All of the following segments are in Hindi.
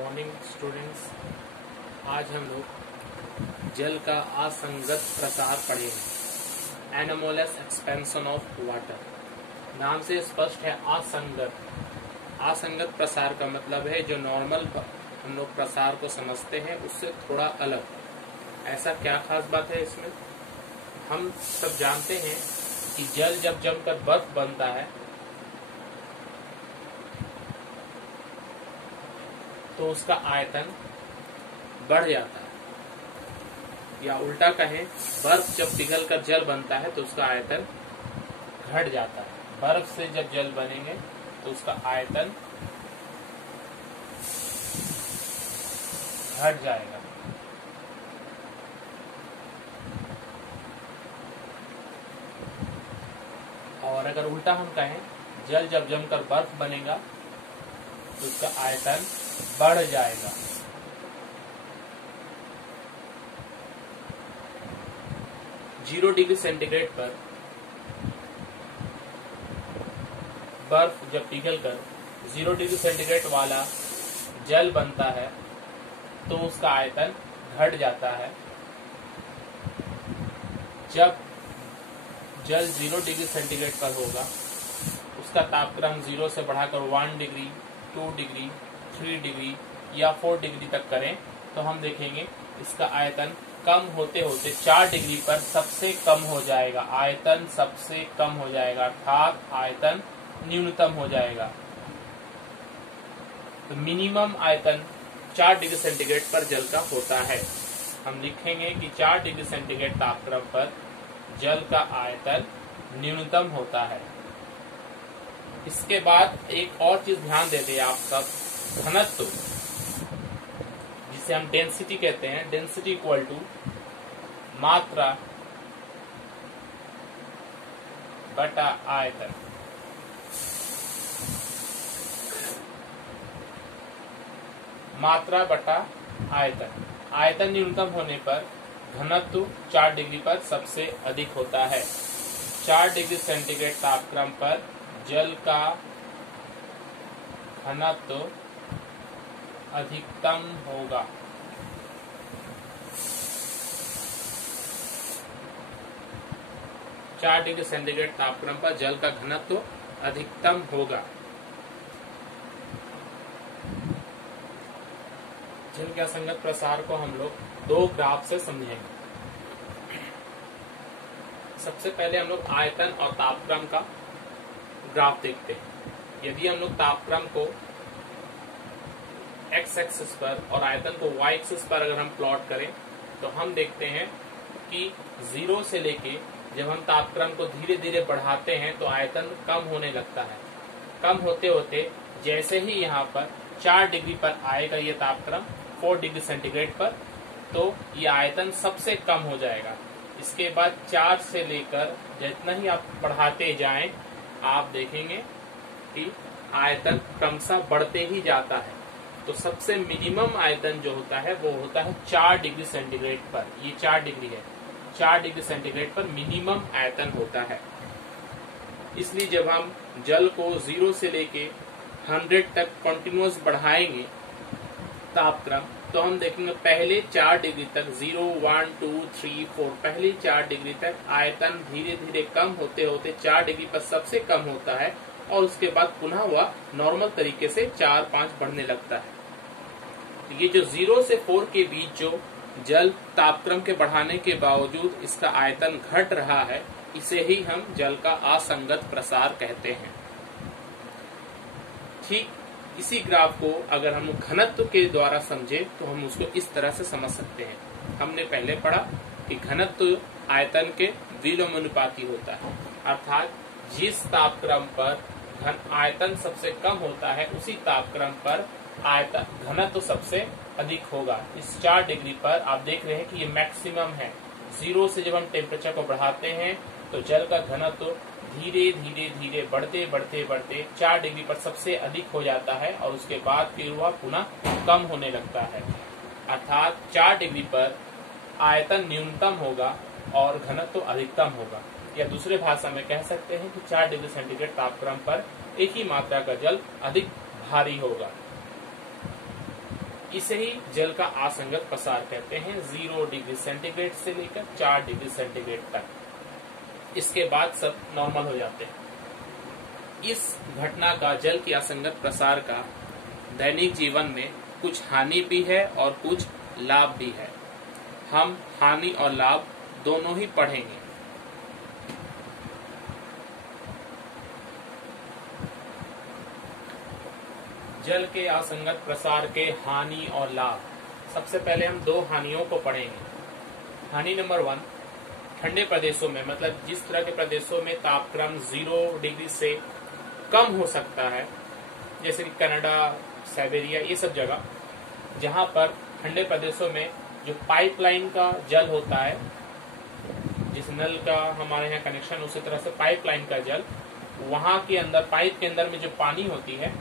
Morning students. आज हम लोग जल का असंगत प्रसार पढ़ेंगे। Anomalous expansion of water. नाम से स्पष्ट है असंगत। असंगत प्रसार का मतलब है जो नॉर्मल हम लोग प्रसार को समझते हैं उससे थोड़ा अलग। ऐसा क्या खास बात है इसमें? हम सब जानते हैं कि जल जब जमकर बर्फ बनता है तो उसका आयतन बढ़ जाता है, या उल्टा कहें बर्फ जब पिघलकर जल बनता है तो उसका आयतन घट जाता है। बर्फ से जब जल बनेंगे तो उसका आयतन घट जाएगा। और अगर उल्टा हम कहें जल जब जमकर बर्फ बनेगा तो उसका आयतन बढ़ जाएगा। जीरो डिग्री सेंटीग्रेड पर बर्फ जब पिघलकर 0 डिग्री सेंटीग्रेड वाला जल बनता है तो उसका आयतन घट जाता है। जब जल 0 डिग्री सेंटीग्रेड पर होगा उसका तापक्रम 0 से बढ़ाकर 1 डिग्री, 2 डिग्री, 3 डिग्री या 4 डिग्री तक करें तो हम देखेंगे इसका आयतन कम होते होते 4 डिग्री पर सबसे कम हो जाएगा। आयतन सबसे कम हो जाएगा, अर्थात आयतन न्यूनतम हो जाएगा। तो मिनिमम आयतन 4 डिग्री सेंटीग्रेड पर जल का होता है। हम लिखेंगे कि 4 डिग्री सेंटीग्रेड तापक्रम पर जल का आयतन न्यूनतम होता है। इसके बाद एक और चीज ध्यान देते हैं आप सब, घनत्व जिसे हम डेंसिटी कहते हैं। डेंसिटी इक्वल टू मात्रा बटा आयतन। मात्रा बटा आयतन। आयतन न्यूनतम होने पर घनत्व 4 डिग्री पर सबसे अधिक होता है। 4 डिग्री सेंटीग्रेड तापक्रम पर जल का घनत्व अधिकतम होगा। चार डिग्री सेंटीग्रेड तापक्रम पर जल का घनत्व अधिकतम होगा। जल के असंगत प्रसार को हम लोग 2 ग्राफ से समझेंगे। सबसे पहले हम लोग आयतन और तापक्रम का ग्राफ देखते हैं। यदि हम लोग तापक्रम को x एक्सिस पर और आयतन को y एक्सिस पर अगर हम प्लॉट करें तो हम देखते हैं कि 0 से लेके जब हम तापक्रम को धीरे धीरे बढ़ाते हैं तो आयतन कम होने लगता है। कम होते होते जैसे ही यहाँ पर 4 डिग्री पर आएगा ये तापक्रम 4 डिग्री सेंटीग्रेड पर, तो ये आयतन सबसे कम हो जाएगा। इसके बाद 4 से लेकर जितना ही आप बढ़ाते जाएं आप देखेंगे कि आयतन क्रमशः बढ़ते ही जाता है। तो सबसे मिनिमम आयतन जो होता है वो होता है 4 डिग्री सेंटीग्रेड पर। ये 4 डिग्री है, 4 डिग्री सेंटीग्रेड पर मिनिमम आयतन होता है। इसलिए जब हम जल को 0 से लेके 100 तक कंटिन्यूअस बढ़ाएंगे तापक्रम तो हम देखेंगे पहले 4 डिग्री तक 0, 1, 2, 3, 4 पहले 4 डिग्री तक आयतन धीरे धीरे कम होते होते 4 डिग्री पर सबसे कम होता है और उसके बाद पुनः वह नॉर्मल तरीके से 4, 5 बढ़ने लगता है। ये जो 0 से 4 के बीच जो जल तापक्रम के बढ़ाने के बावजूद इसका आयतन घट रहा है, इसे ही हम जल का असंगत प्रसार कहते हैं। ठीक इसी ग्राफ को अगर हम घनत्व के द्वारा समझे तो हम उसको इस तरह से समझ सकते हैं। हमने पहले पढ़ा कि घनत्व आयतन के विलोमानुपाती होता है, अर्थात जिस तापक्रम पर आयतन सबसे कम होता है उसी तापक्रम पर आयतन घनत्व सबसे अधिक होगा। इस 4 डिग्री पर आप देख रहे हैं कि ये मैक्सिमम है। 0 से जब हम टेम्परेचर को बढ़ाते हैं तो जल का घनत्व धीरे धीरे धीरे बढ़ते बढ़ते बढ़ते 4 डिग्री पर सबसे अधिक हो जाता है और उसके बाद फिर वह पुनः कम होने लगता है। अर्थात 4 डिग्री पर आयतन न्यूनतम होगा और घनत्व अधिकतम होगा। या दूसरे भाषा में कह सकते हैं कि 4 डिग्री सेंटीग्रेड तापक्रम पर एक ही मात्रा का जल अधिक भारी होगा। इसे ही जल का असंगत प्रसार कहते हैं। 0 डिग्री सेंटीग्रेड से लेकर 4 डिग्री सेंटीग्रेड तक। इसके बाद सब नॉर्मल हो जाते हैं। इस घटना का, जल की असंगत प्रसार का, दैनिक जीवन में कुछ हानि भी है और कुछ लाभ भी है। हम हानि और लाभ दोनों ही पढ़ेंगे। जल के असंगत प्रसार के हानि और लाभ। सबसे पहले हम दो हानियों को पढ़ेंगे। हानि नंबर 1, ठंडे प्रदेशों में, मतलब जिस तरह के प्रदेशों में तापक्रम 0 डिग्री से कम हो सकता है, जैसे कि कनाडा, साइबेरिया, ये सब जगह जहां पर ठंडे प्रदेशों में जो पाइपलाइन का जल होता है, जिस नल का हमारे यहाँ कनेक्शन, उसी तरह से पाइपलाइन का जल, वहां के अंदर, पाइप के अंदर में जो पानी होती है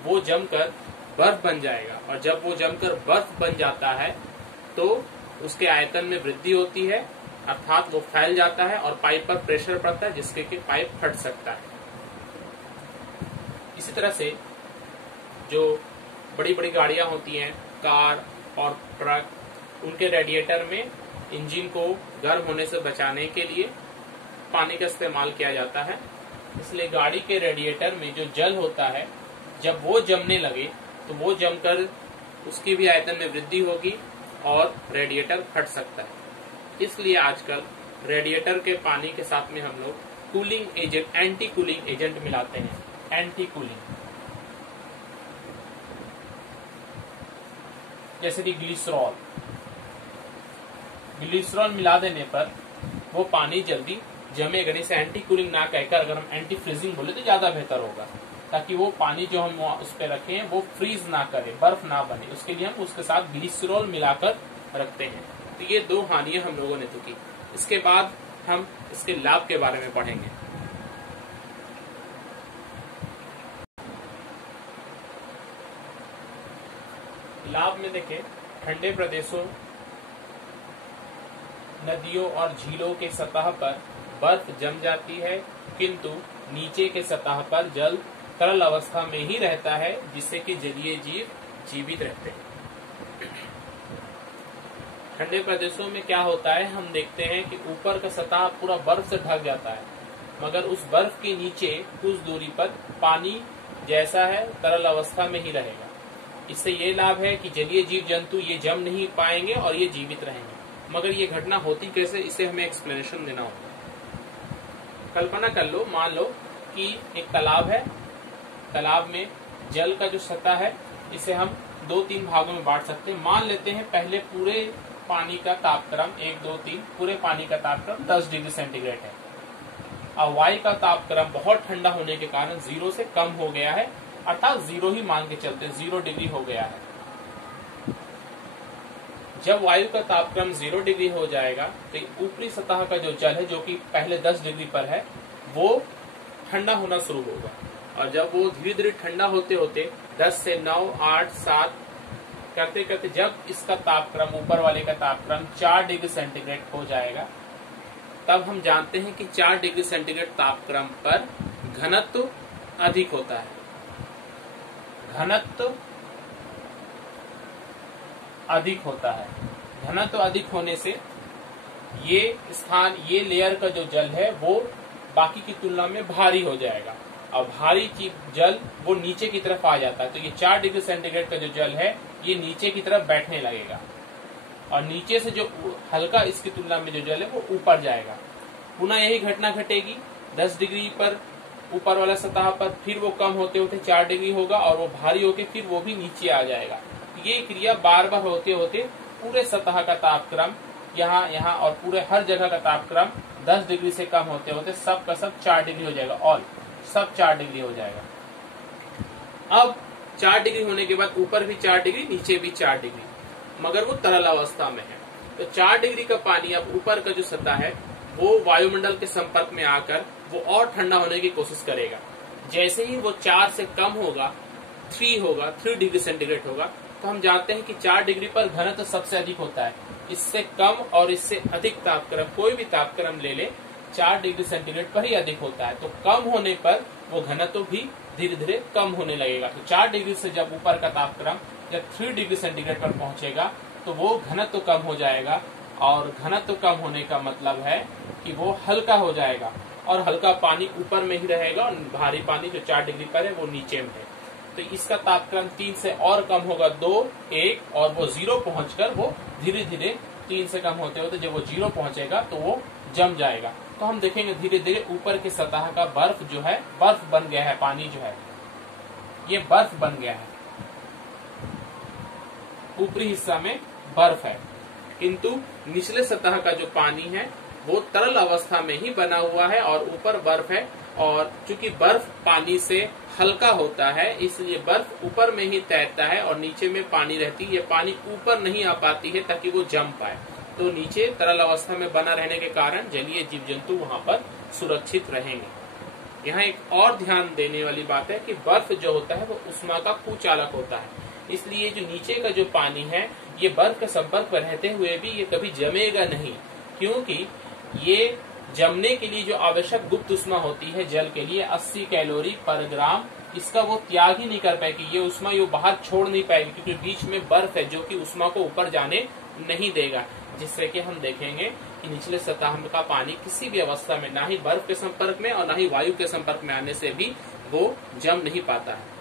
वो जमकर बर्फ बन जाएगा। और जब वो जमकर बर्फ बन जाता है तो उसके आयतन में वृद्धि होती है, अर्थात वो फैल जाता है और पाइप पर प्रेशर पड़ता है, जिसके कि पाइप फट सकता है। इसी तरह से जो बड़ी बड़ी गाड़ियां होती हैं, कार और ट्रक, उनके रेडिएटर में इंजन को गर्म होने से बचाने के लिए पानी का इस्तेमाल किया जाता है। इसलिए गाड़ी के रेडिएटर में जो जल होता है, जब वो जमने लगे तो वो जमकर उसकी भी आयतन में वृद्धि होगी और रेडिएटर फट सकता है। इसलिए आजकल रेडिएटर के पानी के साथ में हम लोग cooling agent, anti cooling agent मिलाते हैं। एंटी कूलिंग, जैसे कि ग्लिसरॉल मिला देने पर वो पानी जल्दी जमेगा नहीं। इसे एंटी कूलिंग ना कहकर अगर हम एंटी फ्रीजिंग बोले तो ज्यादा बेहतर होगा, ताकि वो पानी जो हम उस पर रखे हैं वो फ्रीज ना करे, बर्फ ना बने। उसके लिए हम उसके साथ ग्लिसरॉल मिलाकर रखते हैं। तो ये दो हानियां हम लोगों ने तो की। इसके बाद हम इसके लाभ के बारे में पढ़ेंगे। लाभ में देखें, ठंडे प्रदेशों, नदियों और झीलों के सतह पर बर्फ जम जाती है, किंतु नीचे के सतह पर जल तरल अवस्था में ही रहता है, जिससे कि जलीय जीव जीवित रहते हैं। ठंडे प्रदेशों में क्या होता है, हम देखते हैं कि ऊपर का सतह पूरा बर्फ से ढक जाता है, मगर उस बर्फ के नीचे कुछ दूरी पर पानी जैसा है तरल अवस्था में ही रहेगा। इससे ये लाभ है कि जलीय जीव जंतु ये जम नहीं पाएंगे और ये जीवित रहेंगे। मगर ये घटना होती कैसे, इसे हमें एक्सप्लेनेशन देना होगा। कल्पना कर लो, मान लो कि एक तालाब है। तालाब में जल का जो सतह है, इसे हम 2-3 भागों में बांट सकते हैं। मान लेते हैं पहले पूरे पानी का तापक्रम 1, 2, 3, पूरे पानी का तापक्रम 10 डिग्री सेंटीग्रेड है। अब वायु का तापक्रम बहुत ठंडा होने के कारण 0 से कम हो गया है, अर्थात 0 ही मान के चलते 0 डिग्री हो गया है। जब वायु का तापक्रम 0 डिग्री हो जाएगा तो ऊपरी सतह का जो जल है, जो कि पहले 10 डिग्री पर है, वो ठंडा होना शुरू होगा। और जब वो धीरे धीरे ठंडा होते होते 10 से 9, 8, 7 करते करते जब इसका तापक्रम, ऊपर वाले का तापक्रम 4 डिग्री सेंटीग्रेड हो जाएगा, तब हम जानते हैं कि 4 डिग्री सेंटीग्रेड तापक्रम पर घनत्व अधिक होता है। घनत्व अधिक होता है। घनत्व अधिक होने से ये स्थान, ये लेयर का जो जल है वो बाकी की तुलना में भारी हो जाएगा। और भारी जल वो नीचे की तरफ आ जाता है, तो ये 4 डिग्री सेंटीग्रेड का जो जल है ये नीचे की तरफ बैठने लगेगा। और नीचे से जो हल्का इसकी तुलना में जो जल है वो ऊपर जाएगा। पुनः यही घटना घटेगी 10 डिग्री पर ऊपर वाला सतह पर, फिर वो कम होते होते 4 डिग्री होगा और वो भारी होके फिर वो भी नीचे आ जाएगा। ये क्रिया बार बार होते होते पूरे सतह का तापक्रम यहाँ और पूरे हर जगह का तापक्रम 10 डिग्री से कम होते होते सब का सब 4 डिग्री हो जाएगा। ऑल सब 4 डिग्री हो जाएगा। अब 4 डिग्री होने के बाद ऊपर भी 4 डिग्री, नीचे भी 4 डिग्री, मगर वो तरल अवस्था में है। तो 4 डिग्री का पानी अब ऊपर का जो सतह है वो वायुमंडल के संपर्क में आकर वो और ठंडा होने की कोशिश करेगा। जैसे ही वो 4 से कम होगा, 3 डिग्री सेंटीग्रेड होगा, तो हम जानते हैं कि 4 डिग्री पर घनत्व सबसे अधिक होता है। इससे कम और इससे अधिक तापक्रम, कोई भी तापक्रम ले ले, 4 डिग्री सेंटीग्रेड पर ही अधिक होता है। तो कम होने पर वो घनत्व भी धीरे धीरे कम होने लगेगा। तो 4 डिग्री से जब ऊपर का तापक्रम जब 3 डिग्री सेंटीग्रेड पर पहुंचेगा तो वो घनत्व कम हो जाएगा, और घनत्व कम होने का मतलब है कि वो हल्का हो जाएगा, और हल्का पानी ऊपर में ही रहेगा और भारी पानी जो 4 डिग्री पर है वो नीचे में है। तो इसका तापक्रम 3 से और कम होगा, 2, 1, और वो 0 पहुंचकर वो धीरे धीरे 3 से कम होते होते जब वो 0 पहुंचेगा तो वो जम जाएगा। तो हम देखेंगे धीरे धीरे ऊपर की सतह का बर्फ जो है, बर्फ बन गया है, पानी जो है ये बर्फ बन गया है, ऊपरी हिस्सा में बर्फ है, किंतु निचले सतह का जो पानी है वो तरल अवस्था में ही बना हुआ है और ऊपर बर्फ है। और चूंकि बर्फ पानी से हल्का होता है इसलिए बर्फ ऊपर में ही तैरता है और नीचे में पानी रहती है, ये पानी ऊपर नहीं आ पाती है ताकि वो जम पाए। तो नीचे तरल अवस्था में बना रहने के कारण जलीय जीव जंतु वहां पर सुरक्षित रहेंगे। यहाँ एक और ध्यान देने वाली बात है कि बर्फ जो होता है वो उष्मा का कुचालक होता है, इसलिए जो नीचे का जो पानी है ये बर्फ के संपर्क में रहते हुए भी ये कभी जमेगा नहीं, क्योंकि ये जमने के लिए जो आवश्यक गुप्त उष्मा होती है जल के लिए 80 कैलोरी पर ग्राम, इसका वो त्याग ही नहीं कर पाएगी, ये उष्मा ये बाहर छोड़ नहीं पाएगी, क्योंकि बीच में बर्फ है जो कि उष्मा को ऊपर जाने नहीं देगा, जिससे कि हम देखेंगे कि निचले सतह का पानी किसी भी अवस्था में ना ही बर्फ के संपर्क में और ना ही वायु के संपर्क में आने से भी वो जम नहीं पाता है।